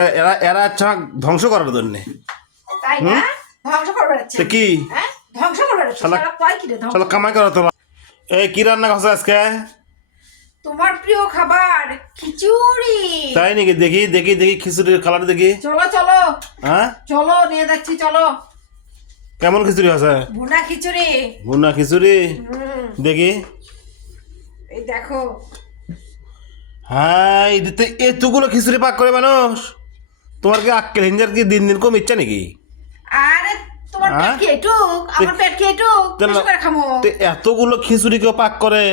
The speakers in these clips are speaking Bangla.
এরা এরা আচ্ছা ধ্বংস করার জন্য তাই না? ধ্বংস করবে যাচ্ছে কি হ্যাঁ ধ্বংস করবে যাচ্ছে শালা শালা কয় কি রে ধ্বংস চলো কামাই করো তো। এই কি রান্না করছো আজকে? তোমার প্রিয় খাবার খিচুড়ি। তাই নাকি? দেখি দেখি দেখি খিচুড়ির কালার দেখি। চলো চলো হ্যাঁ চলো নিয়ে যাচ্ছি চলো। কেমন খিচুড়ি আছে? ভুনা খিচুড়ি। ভুনা খিচুড়ি দেখি। এই দেখো। হ্যাঁ এদিকে এতগুলো খিচুড়ি পাক করে মানুষ। তোমার কি আক্কেল হিঞ্জার কি দিন দিন কম ইচ্ছা নাকি? আরে তোমার পেট কি এটুক আমার পেট কি এটুক বেশি করে খামো। এতগুলো খিচুড়ি কেউ পাক করে?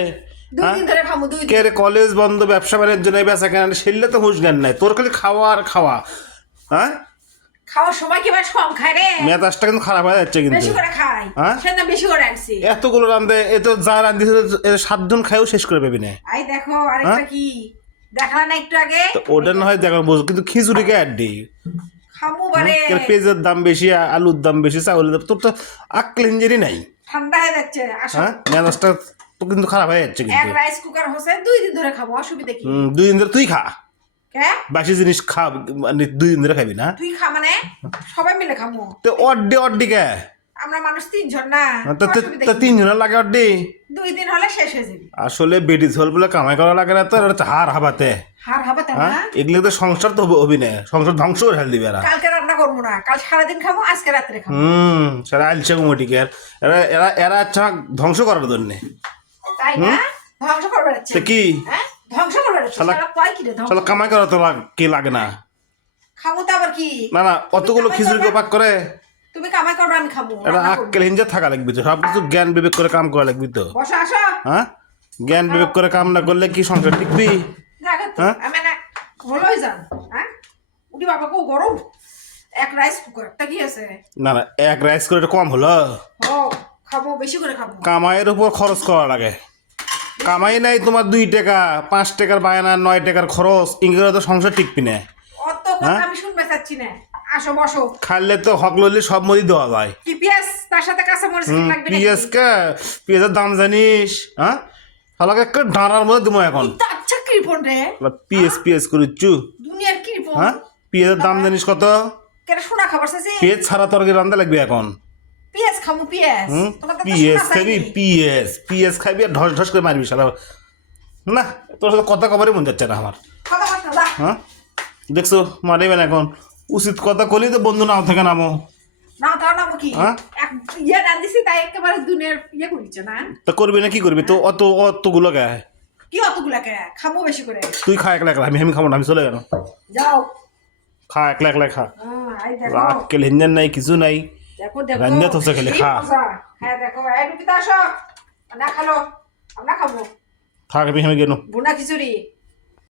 2 দিন ধরে খামো 2 দিন। কে রে কলেজ বন্ধ ব্যবসা বাণিজ্য নেই বেচা কেন সেলে তো হুঁশ জ্ঞান নাই তোর খালি খাওয়া আর খাওয়া। হ্যাঁ খাওয়ার সময় কি বেশ কম খায় রে? মেজাজটা কিন্তু খারাপ হয়ে যাচ্ছে কিন্তু। বেশি করে খাই সেটা বেশি করে আনছি। এতগুলো রান্ধে এ তো যা রান্ধিছে 7 জন খাইও শেষ করে পাবি না। আই দেখো আরেকটা কি দেখলা না একটু আগে? ওটা না হয় দেখো বুঝ কিন্তু খিচুড়ি কে অ্যাড দিই খামু বারে। পেঁয়াজের দাম বেশি আলুর দাম বেশি চাউলের দাম তোর তো আক্কেল হিঞ্জারি নাই। ঠান্ডা হয়ে যাচ্ছে আসো। হ্যাঁ মেজাজটা তো কিন্তু খারাপ হয়ে যাচ্ছে এক কিন্তু। রাইস কুকার হচ্ছে 2 দিন ধরে খাবো অসুবিধা কি? 2 দিন ধরে তুই খা কে বাসি জিনিস খা মানে 2 দিন ধরে খাবি না? তুই খা মানে সবাই মিলে খামু। তো অড্ডি অড্ডি কে? আমরা মানুষ 3 জন না অসুবিধা তো কি? 3 জনের লাগে অড্ডি। 2 দিন হলে শেষ হয়ে যাবে। আসলে বেটি ঝোল বলে কামাই করা লাগে না তো হার হাবাতে। হার হবে তা হ্যাঁ না? এগুলো তো সংসার তো হবি না সংসার ধ্বংস করে ফেল দিবে এরা। কালকে রান্না করবো না কাল সারাদিন খাবো আজকে রাত্রে খাবো। সারা আলসা কুমটিকে এরা এরা এরা আচ্ছা ধ্বংস করার জন্য। তাই না? ধ্বংস করবে যাচ্ছে কি হ্যাঁ ধ্বংস করবে যাচ্ছে শালা শালা কয় কি রে ধ্বংস? চলো কামাই করা তো কি লাগে না? খাবো তো আবার কি? না না অতগুলো খিচুড়ি কে পাক করে? তুমি কামাই করবে আমি খাবো। এটা আক্কেল হিঞ্জা থাকা লাগবে তো সব কিছু জ্ঞান বিবেক করে কাম করা লাগবে তো। বসো আসো। হ্যাঁ জ্ঞান বিবেক করে কাম না করলে কি সংসার টিকবি? দেখো তো আমি না হলোই যান হ্যাঁ উঠি বাবা কো গরম এক রাইস কুকারটা কি আছে? না না এক রাইস করে এটা কম হলো। ও খাবো বেশি করে খাবো। কামাইয়ের উপর খরচ করা লাগে। কামাই নাই তোমার 2 টাকা 5 টাকার বায়না 9 টাকার খরচ ইংরেজি তো সংসার টিকবি না। অত কথা আমি শুনতে চাচ্ছি না আসো বসো। খাইলে তো হক লইলে সব মরি দেওয়া যায়। কি পেঁয়াজ তার সাথে কাঁচা মরিচ কি লাগবে নাকি? পিএস কে পিএসের দাম জানিস? হ্যাঁ শালাকে একটা ডাঁড়ার মধ্যে দিমো এখন। তা আচ্ছা কৃপণ রে পিএস পিএস করিচ্ছু। দুনিয়ার কৃপণ। হ্যাঁ পিএসের দাম জানিস কত? কেন সোনা খাবার চাইছি? পেঁয়াজ ছাড়া তরকারি রান্ধা লাগবে এখন। পেঁয়াজ খামু পেঁয়াজ। তোমার তো পিএস সোনা খাবি চাইনি। পিএস পিএস খাবি আর ঢস ঢস করে মারবি শালা। না তোর সাথে কথা কবারই মন যাচ্ছে না আমার। খাওয়া দাওয়া খাওয়া। হ্যাঁ দেখছো মারিবেন এখন উচিত কথা কলি তো বন্ধু নাও থেকে নামো। না তাও না কি হ্যাঁ? এক ইয়ে রাঁধিছি তাই একেবারে দুনিয়ার ইয়ে করিছে না? তা করবি না কি করবি তো অতগুলো কে? কি অতগুলাকে খামু বেশি করে? তুই খা একলা একলা আমি খাবো না আমি চলে গেল। যাও খা একলা একলা খা। আই দেখো রাত কে লেনদেন নাই কিছু নাই। দেখো দেখো রান্না তো খেলে সেই খা। মজা। হ্যাঁ দেখো এই রুপিতা আসো না খালো আমরা খাবো থাক আমি গেল। ভুনা খিচুড়ি।